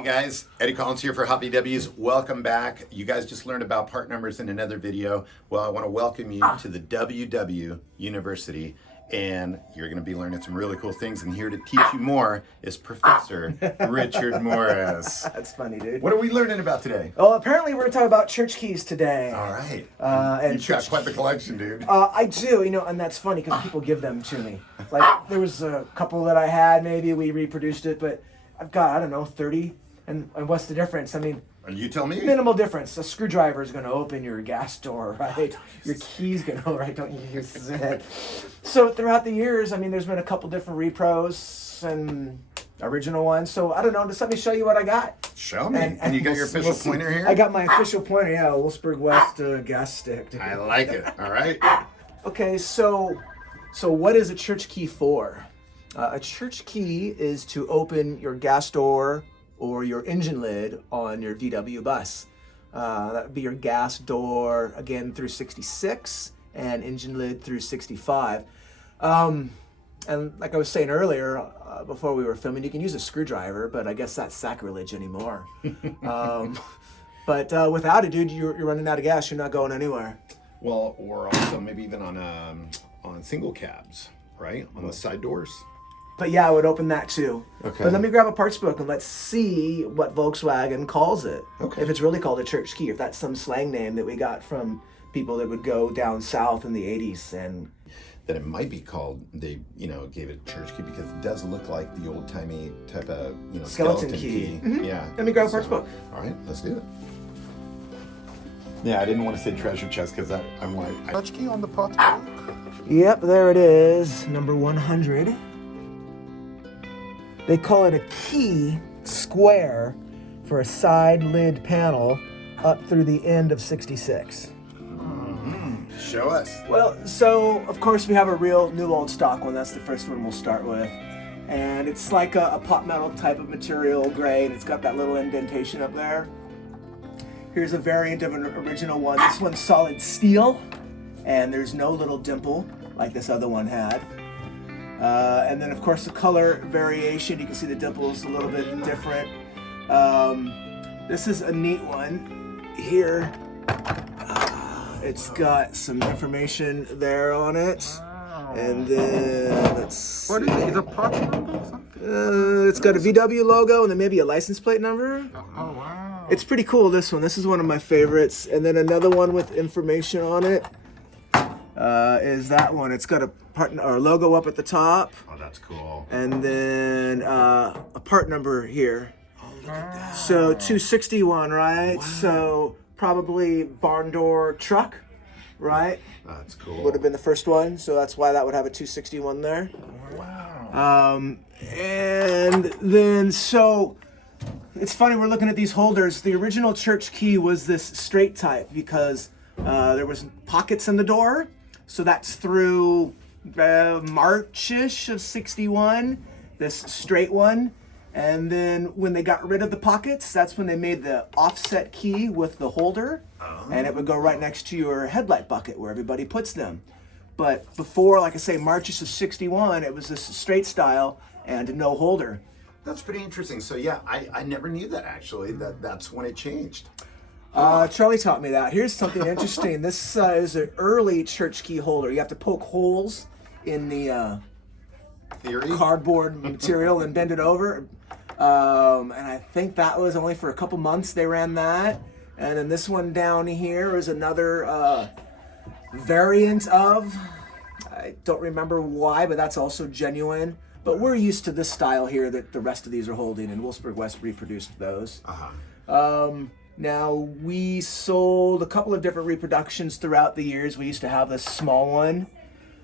morning, guys. Eddie Collins here for Hobby W's. Welcome back. You guys just learned about part numbers in another video. Well, I want to welcome you to the WW University, and you're going to be learning some really cool things. And here to teach you more is Professor Richard Morris. That's funny, dude. What are we learning about today? Well, apparently we're going to talk about church keys today. All right. And You've got quite the collection, dude. I do, and that's funny because people give them to me. Like, there was a couple that I had, maybe we reproduced it, but I've got, I don't know, 30. And what's the difference? I mean, You tell me. minimal difference. A screwdriver is going to open your gas door, right? Your key's going to, right? Don't you use it. So throughout the years, I mean, there's been a couple different repros and original ones. So I don't know. Just let me show you what I got. Show me. And you got your official pointer here? I got my official pointer, yeah, Wolfsburg West gas stick. Dude. I like it. All right. Okay, so what is a church key for? A church key is to open your gas door or your engine lid on your VW bus. That would be your gas door, again, through 66, and engine lid through 65. And like I was saying earlier, before we were filming, you can use a screwdriver, but I guess that's sacrilege anymore. But without it, dude, you're running out of gas. You're not going anywhere. Well, or also maybe even on single cabs, right? On the side doors. But yeah, I would open that too. Okay. But let me grab a parts book and let's see what Volkswagen calls it. Okay. If it's really called a church key, if that's some slang name that we got from people that would go down south in the 80s and... That it might be called, they, gave it a church key because it does look like the old-timey type of, skeleton key. Mm-hmm. Yeah. Let me grab a parts book. All right, let's do it. Yeah, I didn't want to say treasure chest because I'm like... Church key on the parts book? Yep, there it is. Number 100. They call it a key square for a side lid panel up through the end of 66. Show us. Well, so of course we have a real new old stock one. That's the first one we'll start with. And it's like a pot metal type of material, gray, and it's got that little indentation up there. Here's a variant of an original one. This one's solid steel, and there's no little dimple like this other one had. And then of course the color variation, you can see the dimple is a little bit different. This is a neat one here. It's got some information there on it. And then let's see. What is it? Is it a part number or something? It's got a VW logo and then maybe a license plate number. Oh, wow. It's pretty cool, this one. This is one of my favorites. And then another one with information on it is that one. It's got a part or logo up at the top. Oh, that's cool. And then a part number here. Oh, look at that. So 261, right? Wow. So probably barn door truck, right? That's cool. Would have been the first one, so that's why that would have a 261 there. Wow. And then, so it's funny, we're looking at these holders. The original church key was this straight type because there was pockets in the door. So that's through March-ish of 61, this straight one. And then when they got rid of the pockets, that's when they made the offset key with the holder. Oh. And it would go right next to your headlight bucket where everybody puts them. But before, like I say, March of 61, it was this straight style and no holder. That's pretty interesting. So yeah, I never knew that actually, that's when it changed. Charlie taught me that. Here's something interesting. This is an early church key holder. You have to poke holes in the cardboard material and bend it over. And I think that was only for a couple months they ran that. And then this one down here is another variant of, I don't remember why, but that's also genuine. But we're used to this style here that the rest of these are holding, and Wolfsburg West reproduced those. Now, we sold a couple of different reproductions throughout the years. We used to have this small one.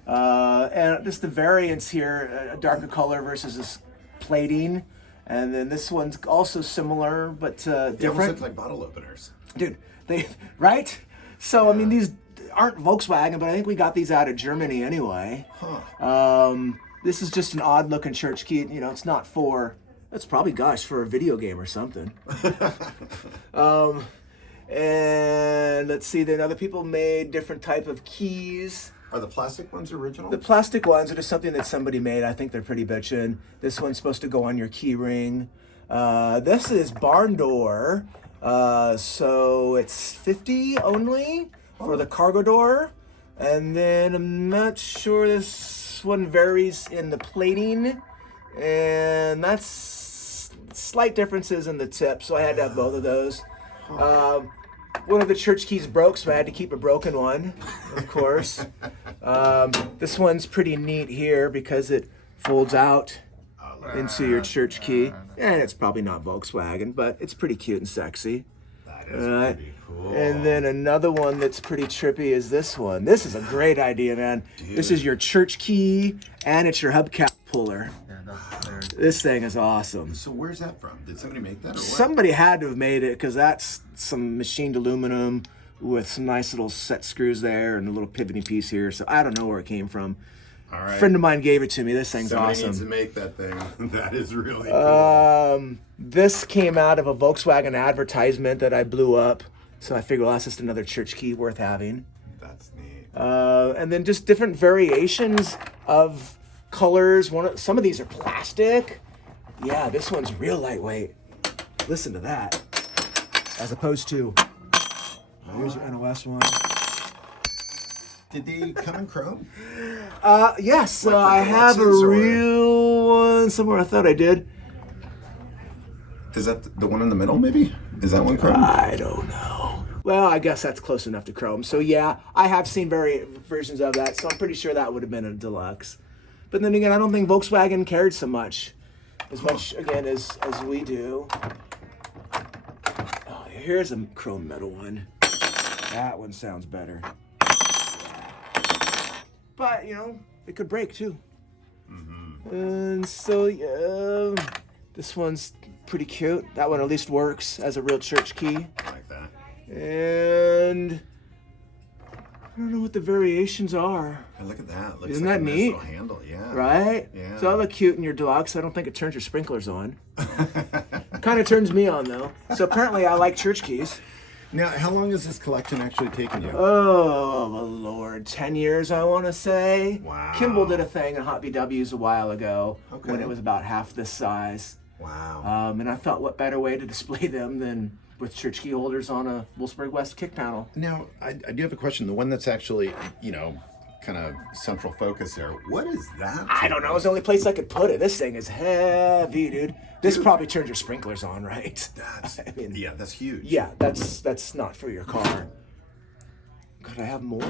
And just the variants here, a darker color versus this plating. And then this one's also similar, but They almost different. look like bottle openers. Dude, right? So, I mean, these aren't Volkswagen, but I think we got these out of Germany anyway. Huh. This is just an odd looking church key. It's not for, it's probably, gosh, for a video game or something. And let's see, then other people made different type of keys. Are the plastic ones original? The plastic ones are just something that somebody made. I think they're pretty bitchin'. This one's supposed to go on your key ring. This is barn door. So it's 50 only for the cargo door. And then I'm not sure, this one varies in the plating. And that's slight differences in the tip. So I had to have both of those. One of the church keys broke, so I had to keep a broken one, of course. This one's pretty neat here because it folds out into your church key. And it's probably not Volkswagen, but it's pretty cute and sexy. That is pretty cool. And then another one that's pretty trippy is this one. This is a great idea, man. Dude. This is your church key, and it's your hubcap puller. Yeah, This thing is awesome. So where's that from? Did somebody make that or what? Somebody had to have made it because that's some machined aluminum with some nice little set screws there and a little pivoting piece here. So I don't know where it came from. All right. A friend of mine gave it to me. This thing's Somebody needs to awesome. make that thing. That is really cool. This came out of a Volkswagen advertisement that I blew up. So I figured, well, that's just another church key worth having. That's neat. And then just different variations of colors. Some of these are plastic. Yeah, this one's real lightweight. Listen to that. As opposed to, here's your NOS one. Did they come in chrome? Yes, Like I the have a Deluxes, or- real one somewhere. I thought I did. Is that the one in the middle, maybe? Is that one chrome? I don't know. Well, I guess that's close enough to chrome. So yeah, I have seen versions of that. So I'm pretty sure that would have been a deluxe. But then again, I don't think Volkswagen cared so much, again as we do. Oh, here's a chrome metal one. That one sounds better. But it could break too. And so this one's pretty cute. That one at least works as a real church key. I like that. And I don't know what the variations are, And look at that. Looks Isn't like that a nice neat? little handle, yeah. right? Yeah. So that look cute in your deluxe. I don't think it turns your sprinklers on. Kind of turns me on though. So apparently I like church keys. Now, how long has this collection actually taken you? Oh, Lord. 10 years, I want to say. Wow. Kimball did a thing in Hot VWs a while ago Okay. when it was about half this size. Wow. And I thought, what better way to display them than with church key holders on a Wolfsburg West kick panel? Now, I do have a question. The one that's actually, kind of central focus there. What is that? I don't know. It's the only place I could put it. This thing is heavy, dude. This probably turns your sprinklers on, right? That's, I mean, yeah, that's huge. yeah, that's not for your car. Could I have more?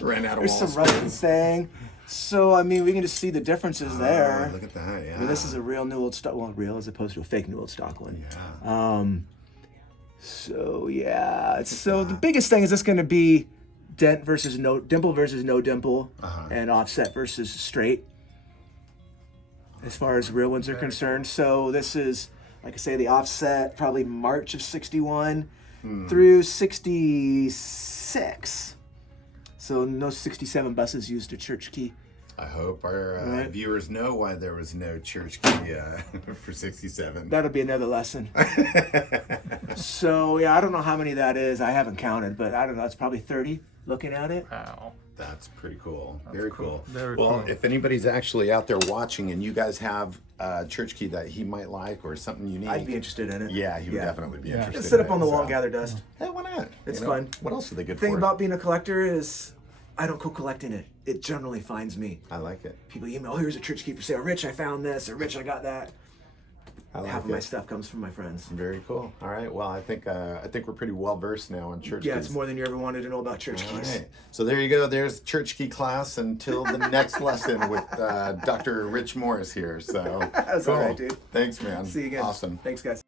Ran out of There's walls. some rusted thing. So, I mean, we can just see the differences there. Look at that, yeah. I mean, this is a real new old stock, well, real as opposed to a fake new old stock one. Yeah. So, yeah. So, the biggest thing is this going to be dent versus no dimple versus no dimple, and offset versus straight, as far as real ones are concerned. So, this is, like I say, the offset, probably March of 61 through 66. So no 67 buses used a church key. I hope our Right. viewers know why there was no church key for 67. That'll be another lesson. So yeah, I don't know how many that is. I haven't counted, but I don't know. It's probably 30 looking at it. Wow. That's pretty cool. Very cool. Very well, cool. if anybody's actually out there watching and you guys have a church key that he might like or something unique, I'd be interested in it. yeah, he would definitely be interested. Just sit in up on it, the wall so. and gather dust. Hey, why not? It's fun. What else are they good The thing for? about being a collector is I don't go collecting it. It generally finds me. I like it. People email, oh, here's a church key for sale. Rich, I found this. Or Rich, I got that. I like Half of my it. stuff comes from my friends. Very cool. All right. Well, I think we're pretty well versed now on church Yeah, keys. it's more than you ever wanted to know about church All keys. right. So there you go. There's church key class until the next lesson with Dr. Rich Morris here. So That's all right, dude. Thanks, man. See you again. Awesome. Thanks, guys.